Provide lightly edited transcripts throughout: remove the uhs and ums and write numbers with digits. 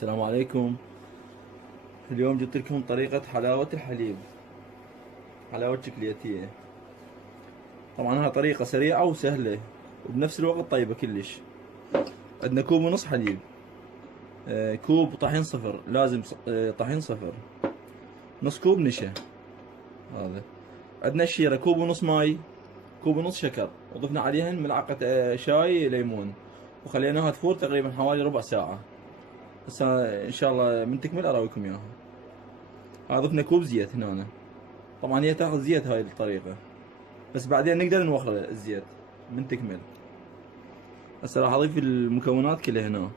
السلام عليكم. اليوم جبت لكم طريقة حلاوة الحليب، حلاوة شكلياتية. طبعا هاي طريقة سريعة وسهلة وبنفس الوقت طيبة كلش. عندنا كوب ونص حليب، كوب طحين صفر، لازم طحين صفر، نص كوب نشا. هذا. عندنا الشيرة كوب ونص ماي، كوب ونص شكر، وضفنا عليهن ملعقة شاي ليمون، وخليناها تفور تقريبا حوالي ربع ساعة. هسه ان شاء الله من تكمل اراويكم اياها. ضفنا كوب زيت هنا. طبعا هي تاخذ زيت هاي الطريقة، بس بعدين نقدر نوخر الزيت من تكمل. هسه راح اضيف المكونات كلها هنا.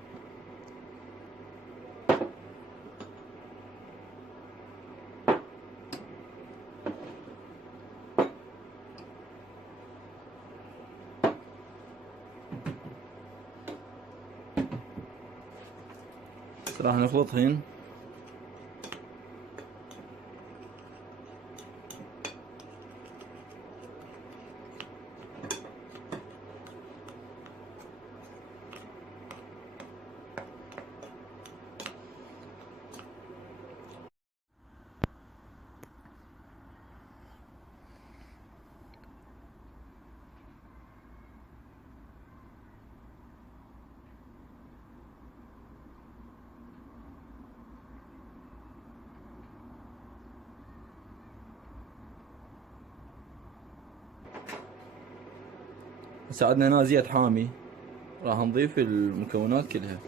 هسه راح نخلطهن. هسه عندنا هنا زيت حامي، راح نضيف المكونات كلها.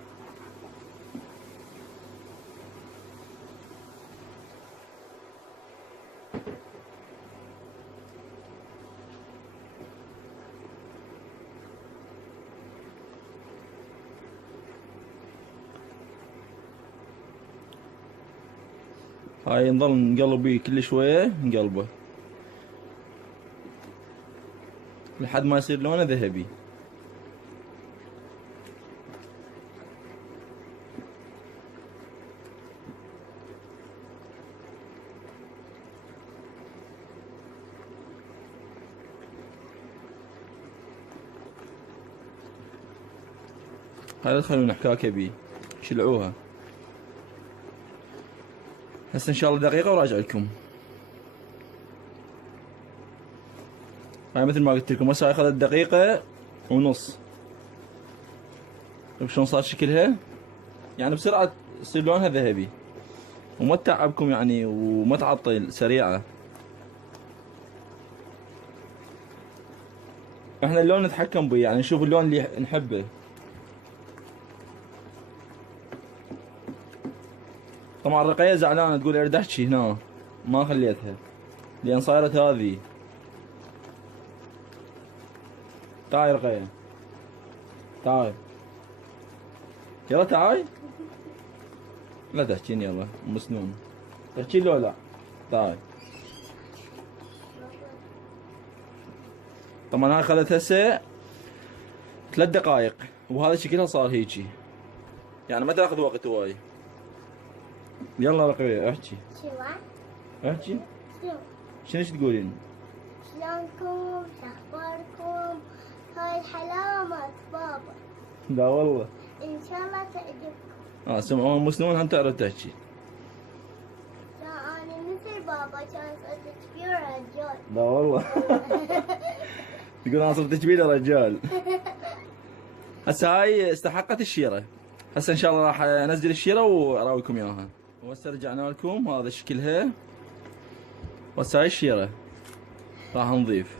هاي نظل نقلب بيه كل شوية، نقلبه لحد ما يصير لونه ذهبي. هاي لا تخلون حكاكة بيه، شلعوها. هسه ان شاء الله دقيقة وراجع لكم. هاي مثل ما قلت لكم هسه اخذت دقيقة ونص. شوف شلون صار شكلها، يعني بسرعة يصير لونها ذهبي وما تتعبكم يعني وما تعطل، سريعة. احنا اللون نتحكم به، يعني نشوف اللون اللي نحبه. طبعا رقية زعلانة تقول اريد احكي هنا، ما خليتها لان صايرت هذي. تعاي رقية، تعاي، يلا تعاي. لا تحكين يلا ام سنون، تحكي لو لا. تعاي. طبعا هاي اخذت هسه 3 دقائق، وهذا شكلها صار هيجي، يعني ما تاخذ وقت هواي. يلا رقية احكي. احكي. شنو تقولين؟ شلونكم؟ شخباركم؟ هاي الحلاوة مالت بابا، لا والله. إن شاء الله تعجبكم. سمعوها ام سنون هم تعرف تحكي. أنا مثل بابا كان صرت كبير رجال. لا والله. تقول انا صرت كبير رجال. هسه هاي استحقت الشيرة. هسه ان شاء الله راح انزل الشيرة واراويكم اياها. وهسه رجعنا لكم، هذا شكلها. وهسه هاي الشيرة راح نضيف.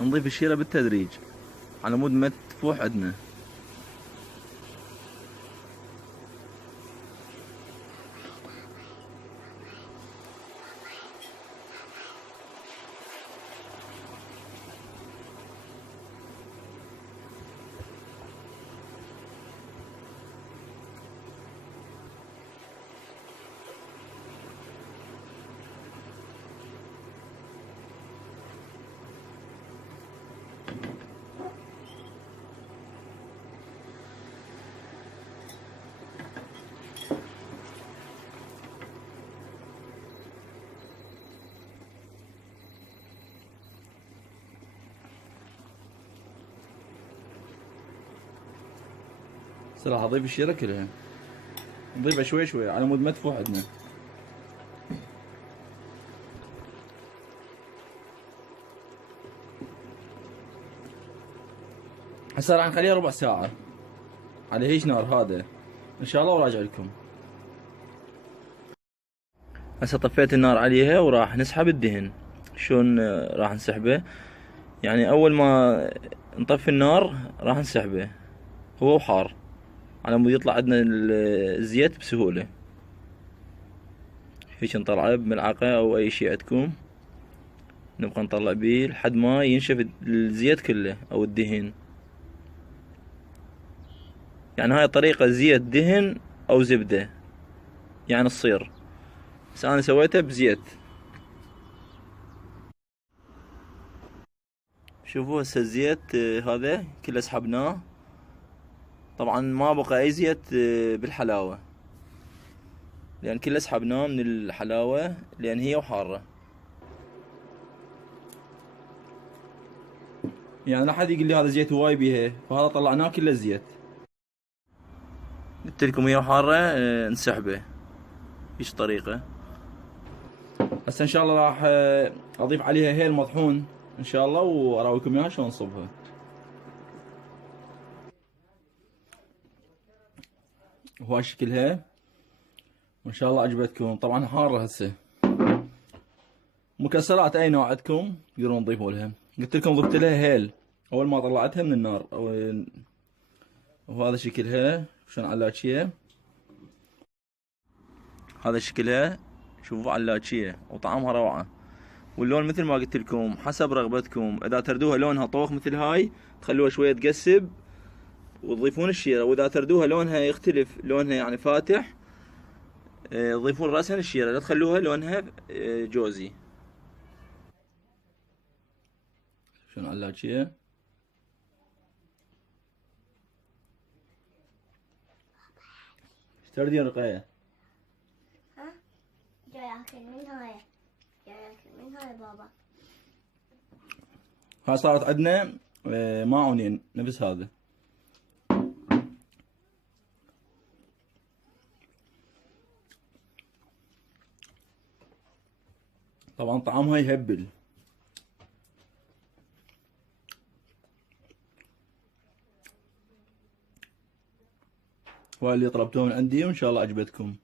نضيف الشيرة بالتدريج على مود ما تفوح عندنا. هسه راح اضيف الشيرة كلها، نضيفها شوي شوي على مود ما تفوح عندنا. هسه راح نخليها ربع ساعة على هيج نار هذا ان شاء الله وراجع لكم. هسه طفيت النار عليها وراح نسحب الدهن. شلون راح نسحبه؟ يعني اول ما نطفي النار راح نسحبه هو وحار على مود يطلع عندنا الزيت بسهولة. هيك نطلعه بملعقة او اي شي عندكم، نبقى نطلع بيه لحد ما ينشف الزيت كله او الدهن. يعني هاي طريقة زيت دهن او زبدة يعني تصير، بس انا سويتها بزيت. شوفوا هسه الزيت هذا كله سحبناه. طبعا ما بقى اي زيت بالحلاوة، لان كله سحبناه من الحلاوة لان هي وحارة. يعني لا حد يقول لي هذا زيت هواي بيها، فهذا طلعناه كله زيت. قلت لكم هي وحارة نسحبه ايش طريقة. هسه ان شاء الله راح اضيف عليها هيل مطحون ان شاء الله، واراويكم اياها شلون نصبها. وهاي شكلها وان شاء الله عجبتكم. طبعا حارة هسه. مكسرات اي نوع عندكم تقدرون تضيفوا لها. قلت لكم ضفت لها هيل اول ما طلعتها من النار وهذا شكلها شلون علاجية. هذا شكلها شوفوا علاجية وطعمها روعة. واللون مثل ما قلت لكم حسب رغبتكم، اذا تردوها لونها طوخ مثل هاي تخلوها شوية تقسب وتضيفون الشيرة، واذا تردوها لونها يختلف لونها يعني فاتح تضيفون راسا الشيرة، لا تخلوها لونها جوزي. شلون علاجية. ايش تردين رقية؟ ها؟ جاي اكل من هاي، جاي اكل من هاي بابا. هاي صارت عندنا ماعونين نفس هذا. طبعا طعمها يهبل. واللي طلبتوه من عندي وان شاء الله عجبتكم.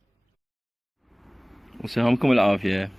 وسهمكم العافية.